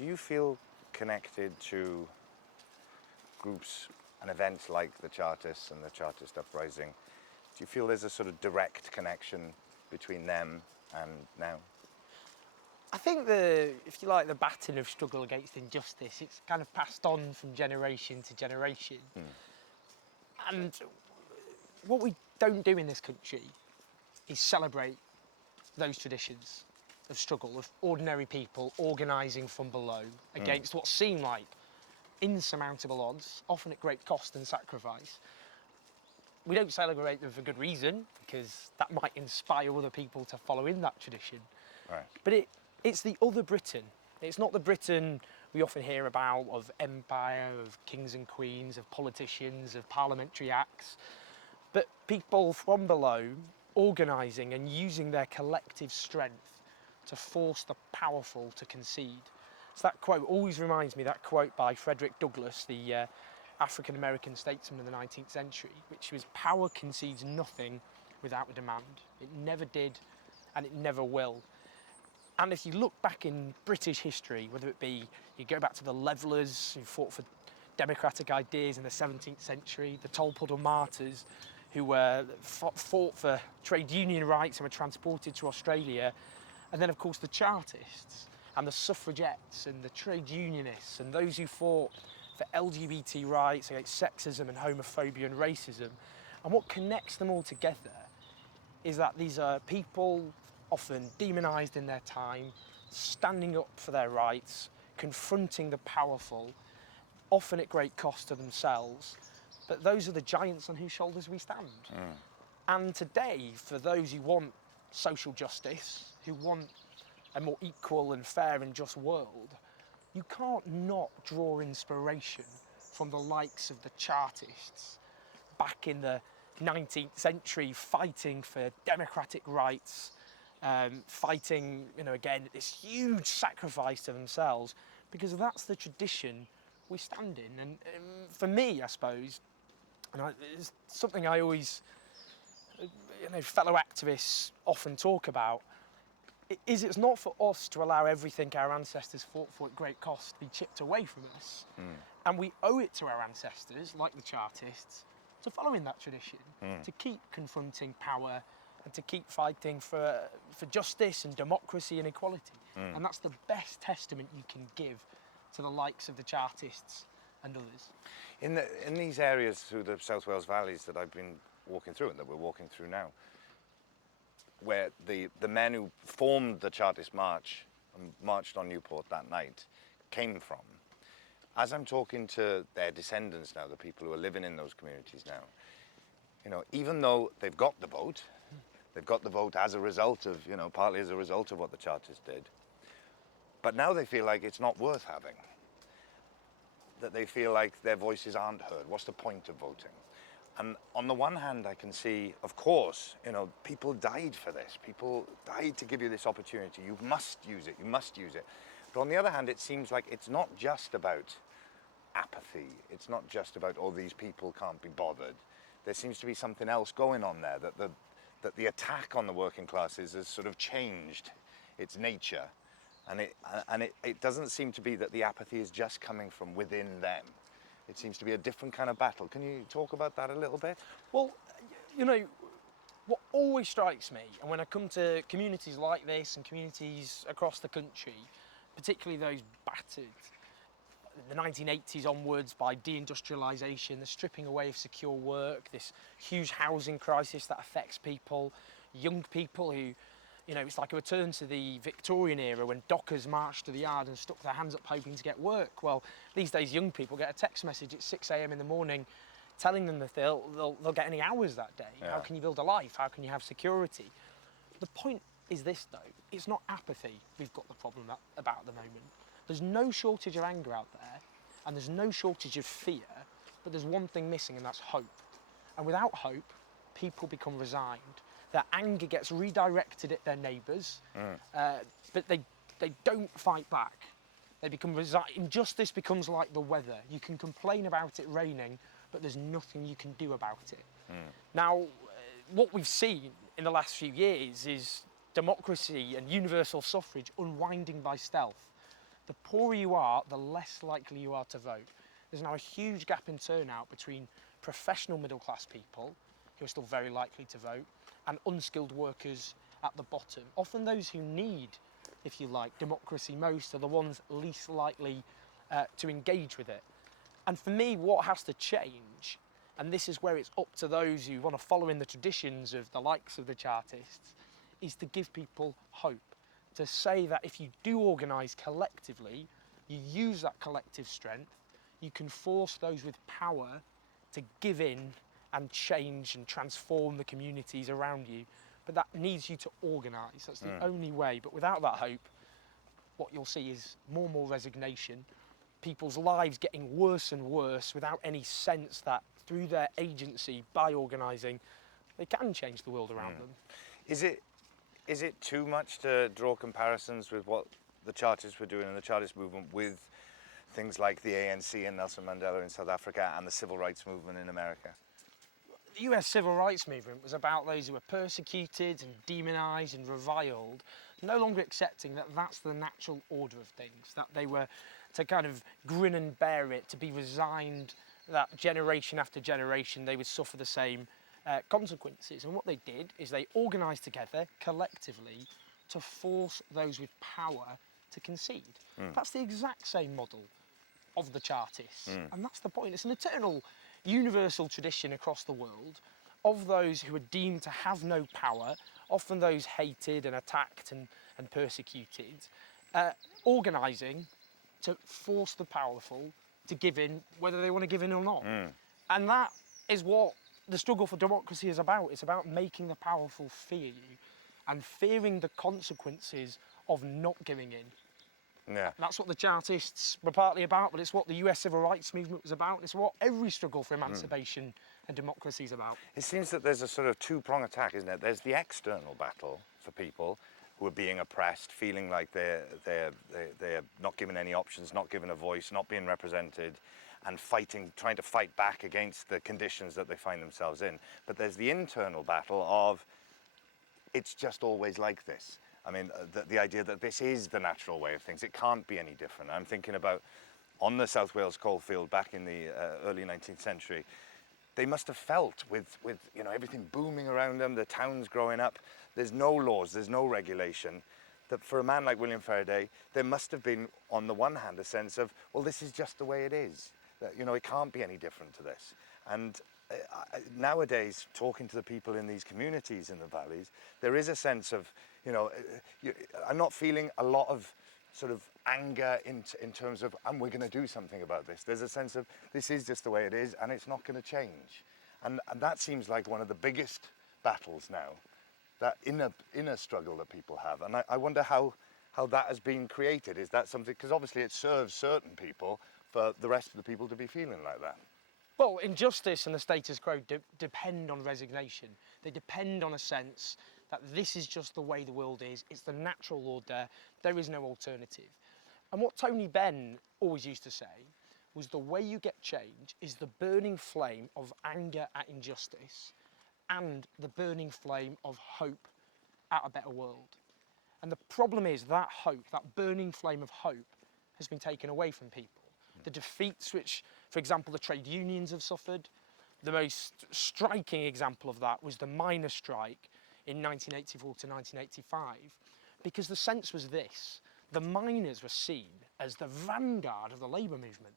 Do you feel connected to groups and events like the Chartists and the Chartist Uprising? Do you feel there's a sort of direct connection between them and now? I think if you like, the baton of struggle against injustice, it's kind of passed on from generation to generation. And what we don't do in this country is celebrate those traditions of struggle, of ordinary people organising from below against what seem like insurmountable odds, often at great cost and sacrifice. We don't celebrate them for good reason, because that might inspire other people to follow in that tradition. Right. But it's the other Britain. It's not the Britain we often hear about, of empire, of kings and queens, of politicians, of parliamentary acts, but people from below organising and using their collective strength to force the powerful to concede. So that quote always reminds me, that quote by Frederick Douglass, the African-American statesman of the 19th century, which was, "Power concedes nothing without a demand. It never did, and it never will." And if you look back in British history, whether it be, you go back to the Levellers who fought for democratic ideas in the 17th century, the Tolpuddle Martyrs who fought for trade union rights and were transported to Australia, and then of course the Chartists and the suffragettes and the trade unionists and those who fought for LGBT rights against sexism and homophobia and racism. And what connects them all together is that these are people often demonised in their time, standing up for their rights, confronting the powerful, often at great cost to themselves. But those are the giants on whose shoulders we stand. And today, for those who want social justice, who want a more equal and fair and just world, you can't not draw inspiration from the likes of the Chartists back in the 19th century, fighting for democratic rights, fighting, again, this huge sacrifice to themselves, because that's the tradition we stand in. And for me, I suppose, it's something I always, fellow activists often talk about, it's not for us to allow everything our ancestors fought for at great cost to be chipped away from us. And we owe it to our ancestors, like the Chartists, to follow in that tradition, to keep confronting power and to keep fighting for justice and democracy and equality. And that's the best testament you can give to the likes of the Chartists and others. In these areas through the South Wales valleys that I've been walking through and that we're walking through now, where the men who formed the Chartist March and marched on Newport that night came from, as I'm talking to their descendants now, the people who are living in those communities now, even though they've got the vote as a result of, partly as a result of what the Chartists did, but now they feel like it's not worth having, that they feel like their voices aren't heard. What's the point of voting? And on the one hand, I can see, of course, people died for this. People died to give you this opportunity. You must use it. You must use it. But on the other hand, it seems like it's not just about apathy. It's not just about, these people can't be bothered. There seems to be something else going on there, that the attack on the working classes has sort of changed its nature. And it doesn't seem to be that the apathy is just coming from within them. It seems to be a different kind of battle. Can you talk about that a little bit? Well, what always strikes me, and when I come to communities like this and communities across the country, particularly those battered the 1980s onwards by deindustrialisation, the stripping away of secure work, this huge housing crisis that affects people, young people who, it's like a return to the Victorian era when dockers marched to the yard and stuck their hands up hoping to get work. Well, these days young people get a text message at 6 a.m. in the morning telling them that they'll get any hours that day. Yeah. How can you build a life? How can you have security? The point is this, though. It's not apathy we've got the problem about at the moment. There's no shortage of anger out there, and there's no shortage of fear, but there's one thing missing, and that's hope. And without hope, people become resigned. Their anger gets redirected at their neighbours, but they don't fight back. They become resigned. Injustice becomes like the weather. You can complain about it raining, but there's nothing you can do about it. Now, what we've seen in the last few years is democracy and universal suffrage unwinding by stealth. the poorer you are, the less likely you are to vote. There's now a huge gap in turnout between professional middle class people, who are still very likely to vote, and unskilled workers at the bottom. Often those who need, if you like, democracy most are the ones least likely to engage with it. And for me, what has to change, and this is where it's up to those who want to follow in the traditions of the likes of the Chartists, is to give people hope. To say that if you do organise collectively, you use that collective strength, you can force those with power to give in and change and transform the communities around you. But that needs you to organise. That's the only way. But without that hope, what you'll see is more and more resignation, people's lives getting worse and worse without any sense that through their agency, by organising, they can change the world around them. Is it too much to draw comparisons with what the Chartists were doing in the Chartist movement with things like the ANC and Nelson Mandela in South Africa and the civil rights movement in America? The US civil rights movement was about those who were persecuted and demonised and reviled, no longer accepting that that's the natural order of things, that they were to kind of grin and bear it, to be resigned that generation after generation they would suffer the same consequences. And what they did is they organised together collectively to force those with power to concede. That's the exact same model of the Chartists. And that's the point. It's an eternal universal tradition across the world of those who are deemed to have no power, often those hated and attacked and persecuted, organising to force the powerful to give in, whether they want to give in or not. And that is what the struggle for democracy is about. It's about making the powerful fear you and fearing the consequences of not giving in. Yeah. That's what the Chartists were partly about, but it's what the US civil rights movement was about. It's what every struggle for emancipation and democracy is about. It seems that there's a sort of two-prong attack, isn't it? There's the external battle for people who are being oppressed, feeling like they're not given any options, not given a voice, not being represented, and fighting, trying to fight back against the conditions that they find themselves in. But there's the internal battle of, it's just always like this. I mean, the idea that this is the natural way of things. It can't be any different. I'm thinking about on the South Wales coalfield back in the early 19th century, they must have felt with you know, everything booming around them, the towns growing up, there's no laws, there's no regulation, that for a man like William Faraday, there must have been, on the one hand, a sense of, well, this is just the way it is. That, you know, it can't be any different to this. And nowadays, talking to the people in these communities in the valleys, there is a sense of, you know, I'm not feeling a lot of sort of anger in terms of, and we're going to do something about this. There's a sense of, this is just the way it is, and it's not going to change. And that seems like one of the biggest battles now, that inner struggle that people have. And I wonder how that has been created. Is that something, because obviously it serves certain people, for the rest of the people to be feeling like that? Well, injustice and the status quo depend on resignation. They depend on a sense that this is just the way the world is. It's the natural order. There is no alternative. And what Tony Benn always used to say was the way you get change is the burning flame of anger at injustice and the burning flame of hope at a better world. And the problem is that hope, that burning flame of hope, has been taken away from people. The defeats which, for example, the trade unions have suffered, the most striking example of that was the miners' strike in 1984 to 1985, because the sense was this: the miners were seen as the vanguard of the labour movement.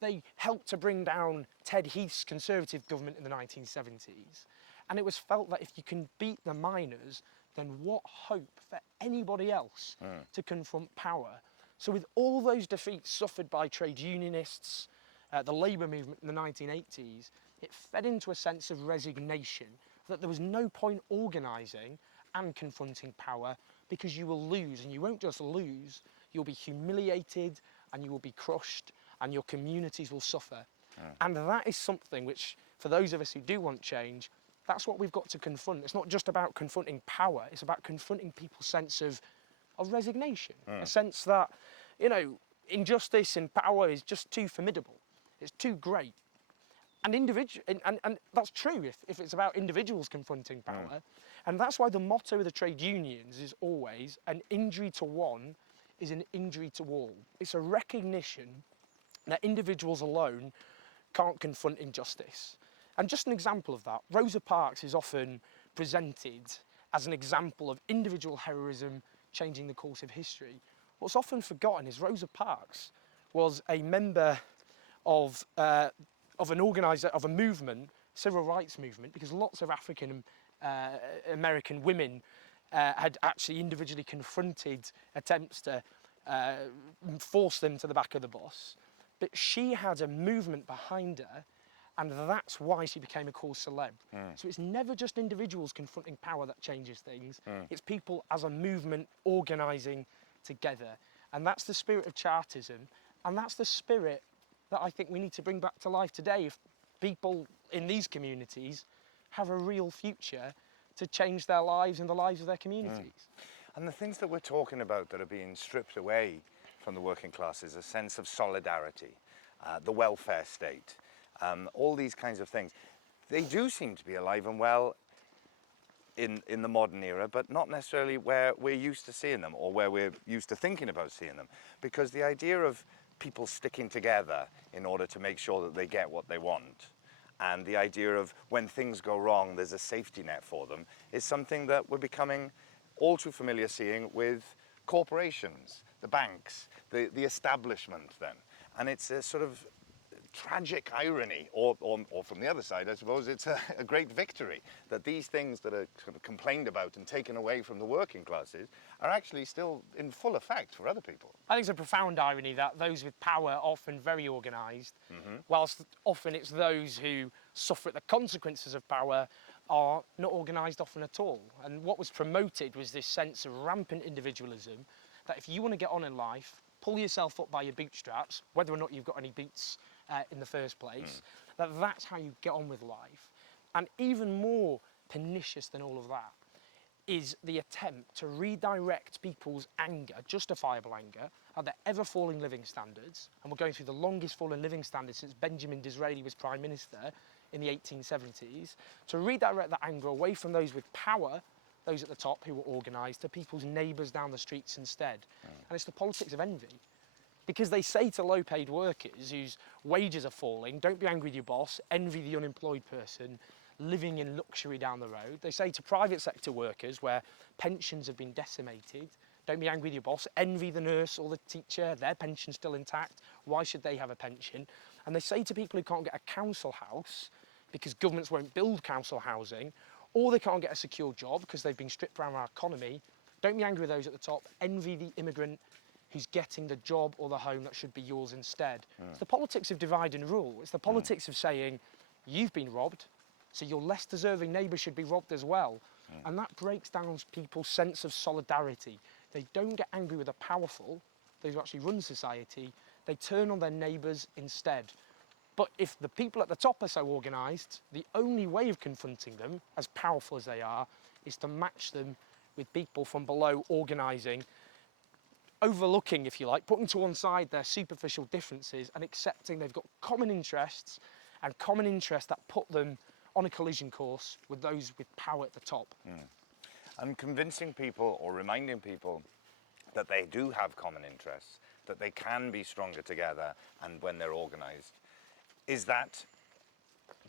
They helped to bring down Ted Heath's Conservative government in the 1970s, and it was felt that if you can beat the miners, then what hope for anybody else to confront power? So with all those defeats suffered by trade unionists, the labour movement in the 1980s, it fed into a sense of resignation that there was no point organising and confronting power because you will lose, and you won't just lose, you'll be humiliated and you will be crushed and your communities will suffer. And that is something which, for those of us who do want change, that's what we've got to confront. It's not just about confronting power, it's about confronting people's sense of resignation, a sense that, you know, injustice and power is just too formidable, it's too great. And and that's true if it's about individuals confronting power. And that's why the motto of the trade unions is always, an injury to one is an injury to all. It's a recognition that individuals alone can't confront injustice. And just an example of that, Rosa Parks is often presented as an example of individual heroism changing the course of history. What's often forgotten is Rosa Parks was a member of an organizer of a movement, civil rights movement, because lots of African American women had actually individually confronted attempts to force them to the back of the bus. But she had a movement behind her, and that's why she became a cause celeb. So it's never just individuals confronting power that changes things. It's people as a movement organising together. And that's the spirit of Chartism, and that's the spirit that I think we need to bring back to life today if people in these communities have a real future to change their lives and the lives of their communities. And the things that we're talking about that are being stripped away from the working classes, a sense of solidarity, the welfare state, all these kinds of things, they do seem to be alive and well in the modern era, but not necessarily where we're used to seeing them or where we're used to thinking about seeing them. Because the idea of people sticking together in order to make sure that they get what they want, and the idea of when things go wrong, there's a safety net for them, is something that we're becoming all too familiar seeing with corporations, the banks, the establishment then. And it's a sort of tragic irony, or from the other side, I suppose, it's a great victory that these things that are sort of complained about and taken away from the working classes are actually still in full effect for other people. I think it's a profound irony that those with power are often very organised, whilst often it's those who suffer at the consequences of power are not organised often at all. And what was promoted was this sense of rampant individualism, that if you want to get on in life, pull yourself up by your bootstraps, whether or not you've got any boots in the first place, that's how you get on with life. And even more pernicious than all of that is the attempt to redirect people's anger, justifiable anger, at their ever-falling living standards. And we're going through the longest falling living standards since Benjamin Disraeli was Prime Minister in the 1870s, to redirect that anger away from those with power, those at the top who were organised, to people's neighbours down the streets instead. And it's the politics of envy. Because they say to low-paid workers whose wages are falling, don't be angry with your boss, envy the unemployed person living in luxury down the road. They say to private sector workers where pensions have been decimated, don't be angry with your boss, envy the nurse or the teacher, their pension's still intact, why should they have a pension? And they say to people who can't get a council house because governments won't build council housing, or they can't get a secure job because they've been stripped around our economy, don't be angry with those at the top, envy the immigrant who's getting the job or the home that should be yours instead. It's the politics of divide and rule. It's the politics of saying, you've been robbed, so your less deserving neighbour should be robbed as well. And that breaks down people's sense of solidarity. They don't get angry with the powerful, those who actually run society, they turn on their neighbours instead. But if the people at the top are so organised, the only way of confronting them, as powerful as they are, is to match them with people from below organising, overlooking, if you like, putting to one side their superficial differences and accepting they've got common interests, and common interests that put them on a collision course with those with power at the top. And convincing people or reminding people that they do have common interests, that they can be stronger together and when they're organised. Is that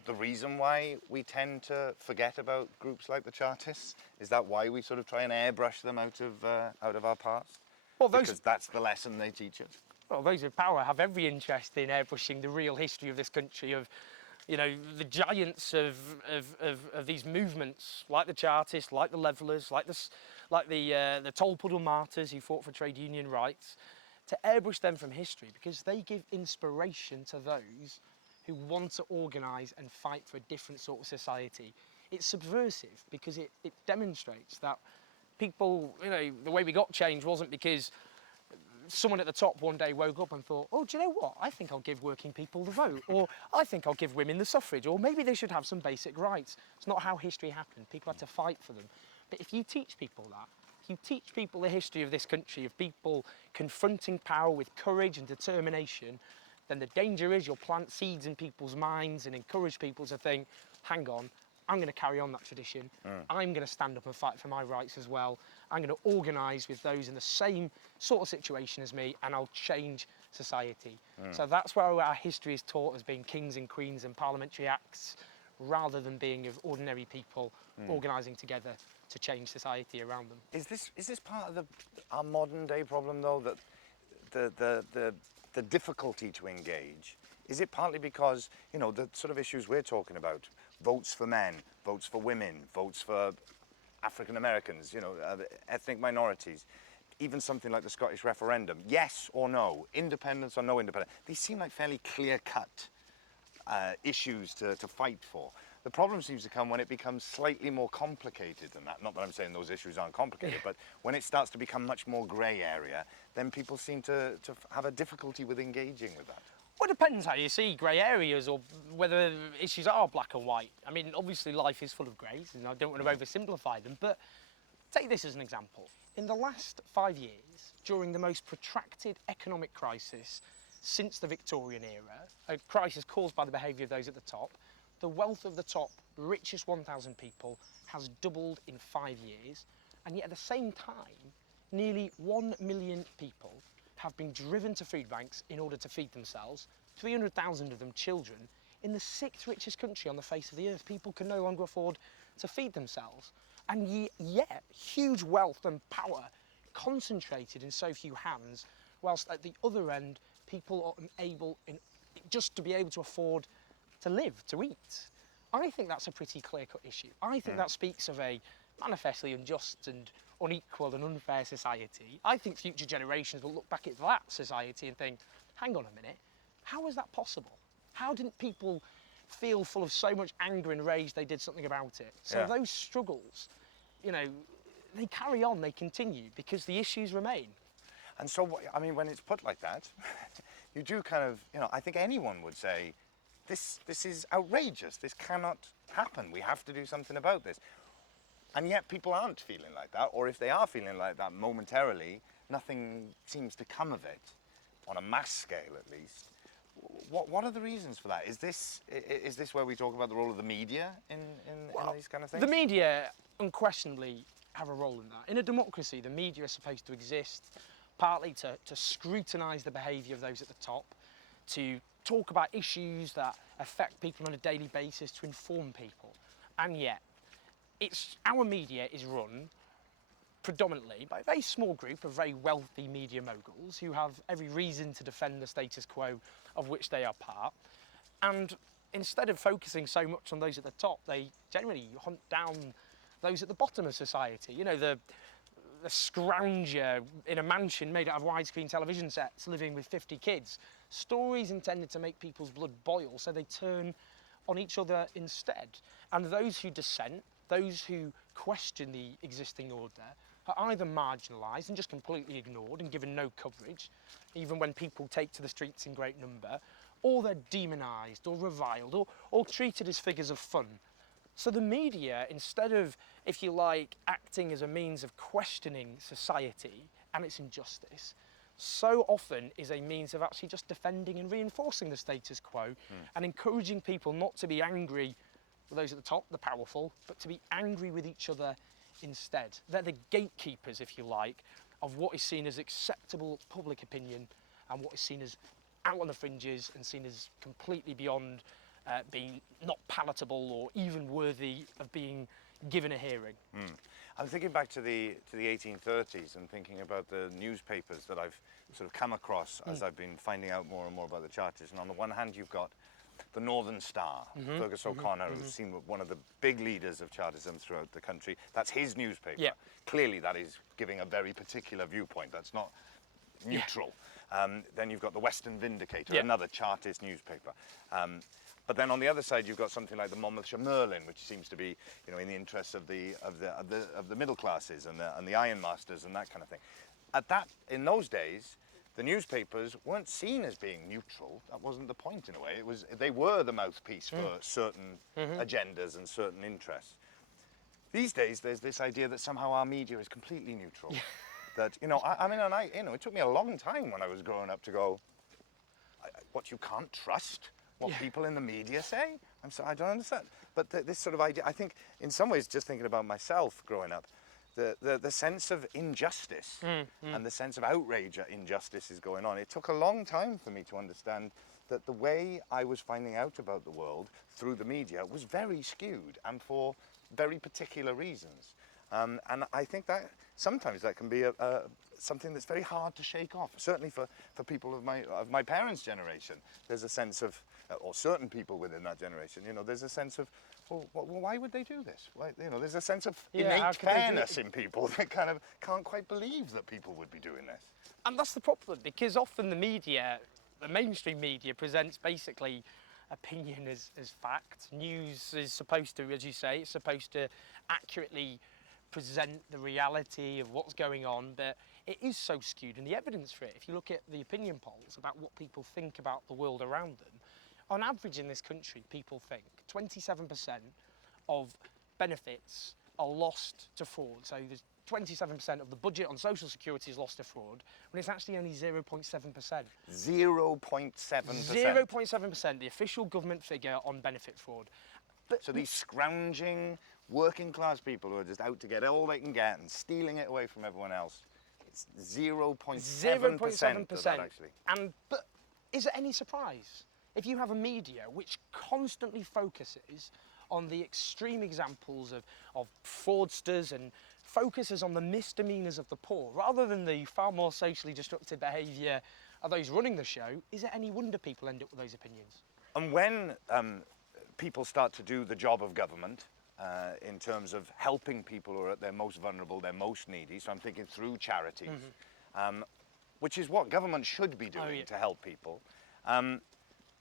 the reason why we tend to forget about groups like the Chartists? Is that why we sort of try and airbrush them out of our past? Well, Because that's the lesson they teach us. Well, those with power have every interest in airbrushing the real history of this country, of, you know, the giants of these movements, like the Chartists, like the Levellers, like the Tolpuddle martyrs who fought for trade union rights, to airbrush them from history because they give inspiration to those who want to organise and fight for a different sort of society. It's subversive because it demonstrates that people, you know, the way we got change wasn't because someone at the top one day woke up and thought, oh, do you know what? I think I'll give working people the vote, or I think I'll give women the suffrage, or maybe they should have some basic rights. It's not how history happened. People had to fight for them. But if you teach people that, if you teach people the history of this country, of people confronting power with courage and determination, then the danger is you'll plant seeds in people's minds and encourage people to think, hang on, I'm going to carry on that tradition. I'm going to stand up and fight for my rights as well. I'm going to organise with those in the same sort of situation as me, and I'll change society. So that's where our history is taught as being kings and queens and parliamentary acts, rather than being of ordinary people organising together to change society around them. Is this part of our modern day problem though, that the difficulty to engage? Is it partly because, you know, the sort of issues we're talking about, votes for men, votes for women, votes for African Americans, you know, ethnic minorities, even something like the Scottish referendum, yes or no, independence or no independence, these seem like fairly clear-cut issues to fight for. The problem seems to come when it becomes slightly more complicated than that. Not that I'm saying those issues aren't complicated, but when it starts to become much more grey area, then people seem to have a difficulty with engaging with that. Well, it depends how you see grey areas or whether issues are black and white. I mean, obviously life is full of greys, and I don't want to oversimplify them, but take this as an example. In the last 5 years, during the most protracted economic crisis since the Victorian era, a crisis caused by the behaviour of those at the top, the wealth of the top richest 1,000 people has doubled in 5 years, and yet at the same time, nearly 1 million people have been driven to food banks in order to feed themselves, 300,000 of them children, in the 6th richest country on the face of the earth. People can no longer afford to feed themselves. And yet, huge wealth and power concentrated in so few hands, whilst at the other end, people are unable just to be able to afford to live, to eat. I think that's a pretty clear-cut issue. I think that speaks of a manifestly unjust and unequal and unfair society. I think future generations will look back at that society and think, hang on a minute, how is that possible? How didn't people feel full of so much anger and rage they did something about it? So those struggles, you know, they carry on, they continue, because the issues remain. And so, I mean, when it's put like that, you do kind of, you know, I think anyone would say, this is outrageous. This cannot happen. We have to do something about this. And yet people aren't feeling like that, or if they are feeling like that momentarily, nothing seems to come of it, on a mass scale at least. What are the reasons for that? Is this where we talk about the role of the media in these kind of things? The media unquestionably have a role in that. In a democracy, the media is supposed to exist partly to scrutinise the behaviour of those at the top, to talk about issues that affect people on a daily basis, to inform people. And yet, our media is run predominantly by a very small group of very wealthy media moguls who have every reason to defend the status quo of which they are part. And instead of focusing so much on those at the top, they generally hunt down those at the bottom of society. You know, the scrounger in a mansion made out of widescreen television sets living with 50 kids. Stories intended to make people's blood boil, so they turn on each other instead. And those who dissent, those who question the existing order, are either marginalised and just completely ignored and given no coverage, even when people take to the streets in great number, or they're demonised or reviled or treated as figures of fun. So the media, instead of, if you like, acting as a means of questioning society and its injustice, so often is a means of actually just defending and reinforcing the status quo and encouraging people not to be angry with those at the top, the powerful, but to be angry with each other instead. They're the gatekeepers, if you like, of what is seen as acceptable public opinion and what is seen as out on the fringes and seen as completely beyond being not palatable or even worthy of being given a hearing. I'm thinking back to the 1830s and thinking about the newspapers that I've sort of come across as I've been finding out more and more about the Chartists. And on the one hand, you've got the Northern Star, Fergus O'Connor, who's seen one of the big leaders of Chartism throughout the country. That's his newspaper. Yeah. Clearly, that is giving a very particular viewpoint. That's not neutral. Then you've got the Western Vindicator, another Chartist newspaper. But then on the other side, you've got something like the Monmouthshire Merlin, which seems to be, you know, in the interests of the middle classes and the ironmasters and that kind of thing. In those days, the newspapers weren't seen as being neutral. That wasn't the point in a way. They were the mouthpiece for certain agendas and certain interests. These days, there's this idea that somehow our media is completely neutral. That, you know, it took me a long time when I was growing up to go, what, you can't trust what people in the media say? I don't understand. But this sort of idea, I think, in some ways, just thinking about myself growing up, the sense of injustice and the sense of outrage at injustice is going on. It took a long time for me to understand that the way I was finding out about the world through the media was very skewed and for very particular reasons. And I think that sometimes that can be something that's very hard to shake off. Certainly for people of my parents' generation, there's a sense of, or certain people within that generation, you know, there's a sense of, well, why would they do this? Why, you know, there's a sense of Yeah, how innate could they do fairness it? in people that kind of can't quite believe that people would be doing this. And that's the problem, because often the media, the mainstream media, presents basically opinion as fact. News is supposed to, as you say, it's supposed to accurately present the reality of what's going on, but it is so skewed, and the evidence for it, if you look at the opinion polls about what people think about the world around them, on average in this country, people think 27% of benefits are lost to fraud. So there's 27% of the budget on social security is lost to fraud, when it's actually only 0.7%. 0.7%. 0.7%, the official government figure on benefit fraud. So these scrounging working class people who are just out to get all they can get and stealing it away from everyone else, it's 0.7% of that actually. But is it any surprise if you have a media which constantly focuses on the extreme examples of fraudsters and focuses on the misdemeanors of the poor rather than the far more socially destructive behaviour of those running the show? Is it any wonder people end up with those opinions? And when people start to do the job of government in terms of helping people who are at their most vulnerable, their most needy, so I'm thinking through charities, which is what government should be doing to help people.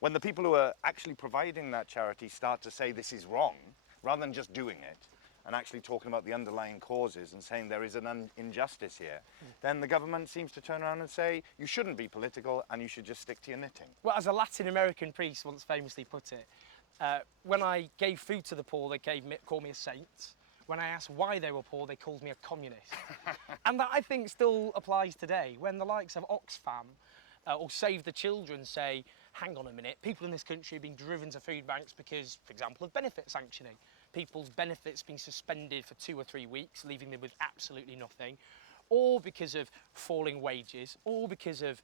When the people who are actually providing that charity start to say this is wrong, rather than just doing it, and actually talking about the underlying causes and saying there is an injustice here, then the government seems to turn around and say you shouldn't be political and you should just stick to your knitting. Well, as a Latin American priest once famously put it, when I gave food to the poor, they called me a saint. When I asked why they were poor, they called me a communist. And that, I think, still applies today. When the likes of Oxfam or Save the Children say, hang on a minute, people in this country are being driven to food banks because, for example, of benefit sanctioning. People's benefits being suspended for 2 or 3 weeks, leaving them with absolutely nothing, or because of falling wages, or because of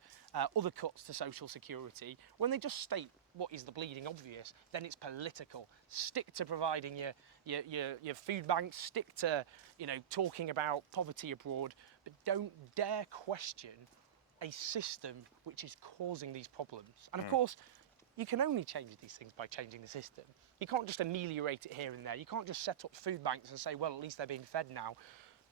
other cuts to social security. When they just state what is the bleeding obvious, then it's political. Stick to providing your food banks, stick to, you know, talking about poverty abroad, but don't dare question a system which is causing these problems. And of course, you can only change these things by changing the system. You can't just ameliorate it here and there. You can't just set up food banks and say, well, at least they're being fed now.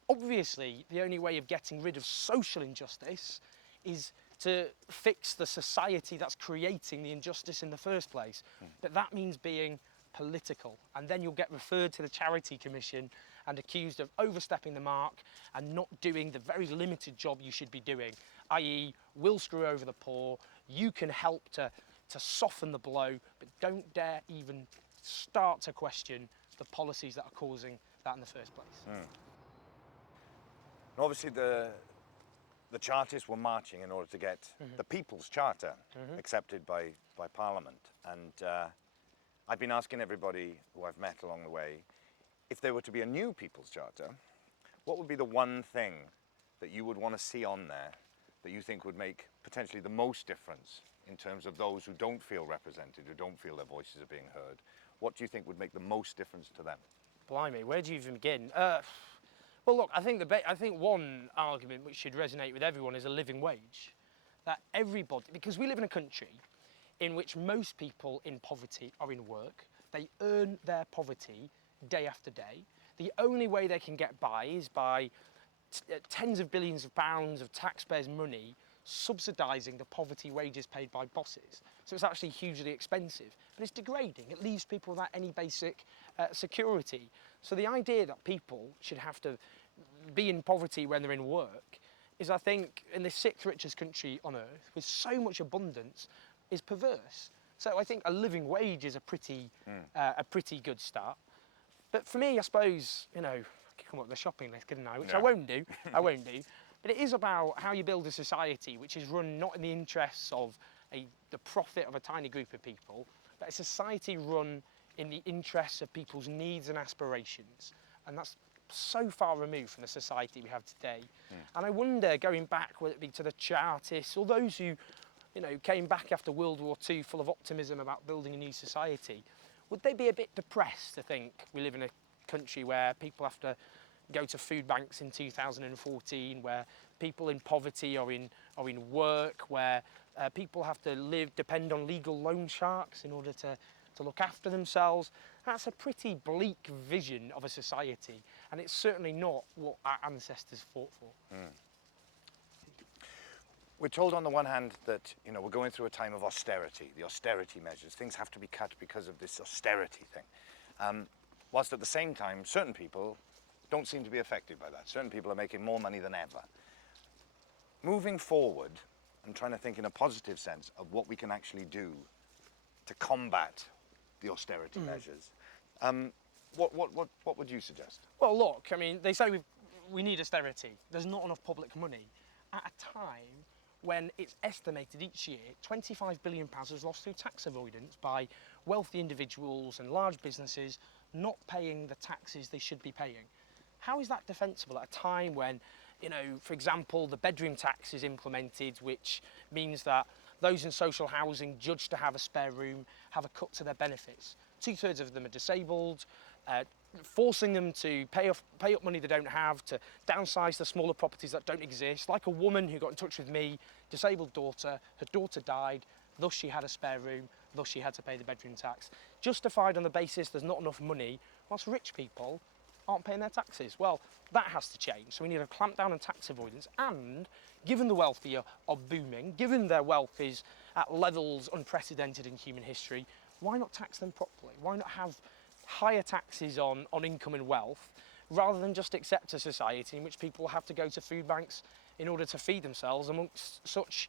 Obviously, the only way of getting rid of social injustice is to fix the society that's creating the injustice in the first place. But that means being political, and then you'll get referred to the Charity Commission and accused of overstepping the mark and not doing the very limited job you should be doing, i.e. we'll screw over the poor, you can help to soften the blow, but don't dare even start to question the policies that are causing that in the first place. And obviously the Chartists were marching in order to get the People's Charter accepted by Parliament. And I've been asking everybody who I've met along the way, if there were to be a new People's Charter, what would be the one thing that you would want to see on there that you think would make potentially the most difference in terms of those who don't feel represented, who don't feel their voices are being heard? What do you think would make the most difference to them? Blimey, where do you even begin? Well, look, I think one argument which should resonate with everyone is a living wage. That everybody, because we live in a country in which most people in poverty are in work, they earn their poverty day after day. The only way they can get by is by tens of billions of pounds of taxpayers' money subsidising the poverty wages paid by bosses. So it's actually hugely expensive, but it's degrading. It leaves people without any basic security. So the idea that people should have to be in poverty when they're in work is, I think, in the 6th richest country on earth, with so much abundance, is perverse. So I think a living wage is a pretty good start. But for me, I suppose, you know, I could come up with a shopping list, couldn't I? Which I won't do. But it is about how you build a society which is run not in the interests of the profit of a tiny group of people, but a society run in the interests of people's needs and aspirations. And that's so far removed from the society we have today. And I wonder, going back, whether it be to the Chartists or those who, came back after World War II full of optimism about building a new society, would they be a bit depressed to think we live in a country where people have to go to food banks in 2014, where people in poverty are in work, where people have to depend on legal loan sharks in order to look after themselves? That's a pretty bleak vision of a society, and it's certainly not what our ancestors fought for. We're told on the one hand that we're going through a time of austerity, the austerity measures. Things have to be cut because of this austerity thing. Whilst at the same time, certain people don't seem to be affected by that. Certain people are making more money than ever. Moving forward, I'm trying to think in a positive sense of what we can actually do to combat the austerity measures. What would you suggest? Well, look, I mean, they say we need austerity. There's not enough public money at a time when it's estimated each year £25 billion is lost through tax avoidance by wealthy individuals and large businesses not paying the taxes they should be paying. How is that defensible at a time when, for example, the bedroom tax is implemented, which means that those in social housing judged to have a spare room have a cut to their benefits? 2/3 of them are disabled, forcing them to pay up money they don't have, to downsize the smaller properties that don't exist. Like a woman who got in touch with me, disabled daughter, her daughter died, thus she had a spare room, thus she had to pay the bedroom tax. Justified on the basis there's not enough money, whilst rich people aren't paying their taxes. Well, that has to change. So we need to clamp down on tax avoidance, and given the wealthy are booming, given their wealth is at levels unprecedented in human history, why not tax them properly? Why not have higher taxes on income and wealth, rather than just accept a society in which people have to go to food banks in order to feed themselves amongst such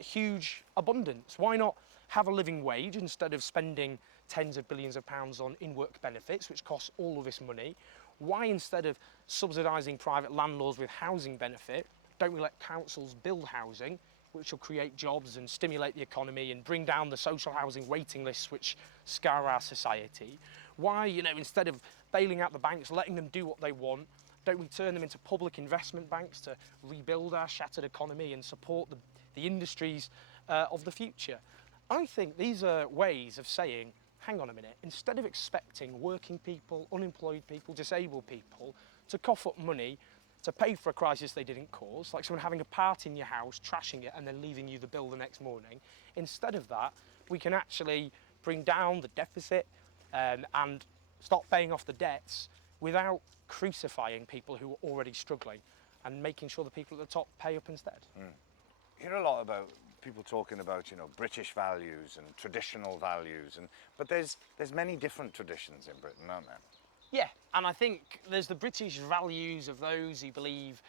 huge abundance? Why not have a living wage instead of spending tens of billions of pounds on in-work benefits, which cost all of this money? Why, instead of subsidising private landlords with housing benefit, don't we let councils build housing, which will create jobs and stimulate the economy and bring down the social housing waiting lists which scar our society? Why, instead of bailing out the banks, letting them do what they want, don't we turn them into public investment banks to rebuild our shattered economy and support the industries of the future? I think these are ways of saying, hang on a minute, instead of expecting working people, unemployed people, disabled people to cough up money to pay for a crisis they didn't cause, like someone having a party in your house, trashing it, and then leaving you the bill the next morning, instead of that, we can actually bring down the deficit and start paying off the debts without crucifying people who are already struggling, and making sure the people at the top pay up instead. You hear a lot about people talking about, British values and traditional values, but there's many different traditions in Britain, aren't there? Yeah, and I think there's the British values of those who believe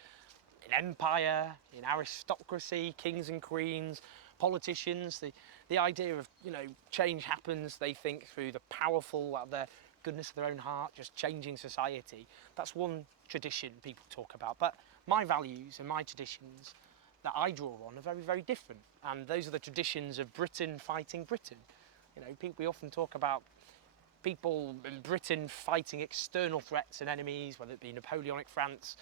in empire, in aristocracy, kings and queens, politicians. The idea of, change happens, they think, through the powerful, out of their goodness of their own heart, just changing society. That's one tradition people talk about. But my values and my traditions that I draw on are very, very different. And those are the traditions of Britain fighting Britain. We often talk about people in Britain fighting external threats and enemies, whether it be Napoleonic France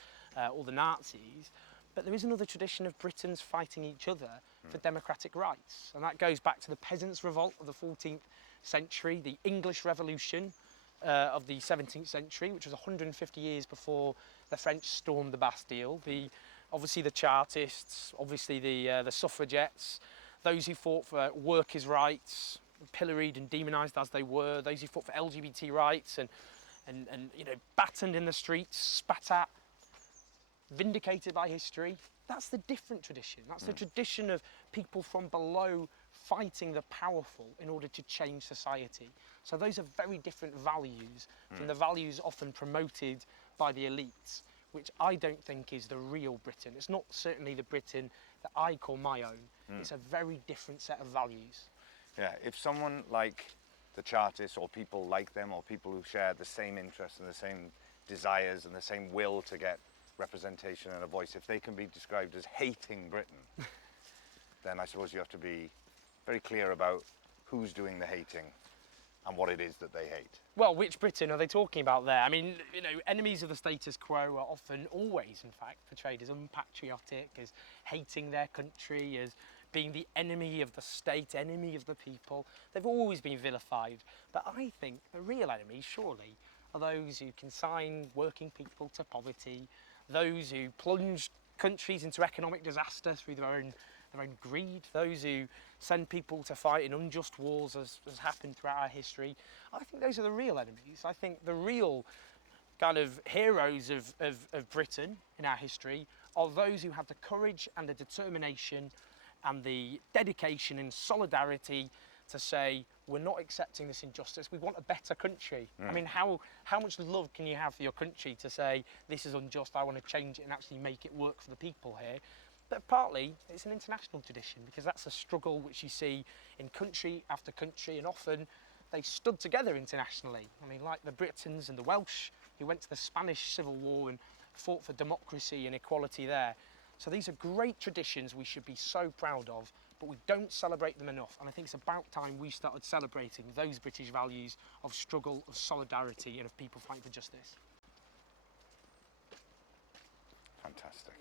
or the Nazis. But there is another tradition of Britons fighting each other for democratic rights. And that goes back to the Peasants' Revolt of the 14th century, the English Revolution of the 17th century, which was 150 years before the French stormed the Bastille. Obviously the Chartists, obviously the suffragettes, those who fought for workers' rights, pilloried and demonised as they were, those who fought for LGBT rights and battened in the streets, spat at, vindicated by history. That's the different tradition. That's the tradition of people from below fighting the powerful in order to change society. So those are very different values from the values often promoted by the elites, which I don't think is the real Britain. It's not certainly the Britain that I call my own. It's a very different set of values. Yeah, if someone like the Chartists, or people like them, or people who share the same interests and the same desires and the same will to get representation and a voice, if they can be described as hating Britain, then I suppose you have to be very clear about who's doing the hating and what it is that they hate. Well, which Britain are they talking about there? I mean, you know, enemies of the status quo are often, always in fact, portrayed as unpatriotic, as hating their country, as being the enemy of the state, enemy of the people. They've always been vilified. But I think the real enemies, surely, are those who consign working people to poverty, those who plunge countries into economic disaster through their own greed, those who send people to fight in unjust wars as happened throughout our history. I think those are the real enemies. I think the real kind of heroes of Britain in our history are those who have the courage and the determination and the dedication and solidarity to say, we're not accepting this injustice, we want a better country. I mean, how much love can you have for your country to say, this is unjust, I want to change it and actually make it work for the people here? But partly, it's an international tradition, because that's a struggle which you see in country after country, and often they stood together internationally. I mean, like the Britons and the Welsh, who went to the Spanish Civil War and fought for democracy and equality there. So these are great traditions we should be so proud of, but we don't celebrate them enough. And I think it's about time we started celebrating those British values of struggle, of solidarity, and of people fighting for justice. Fantastic.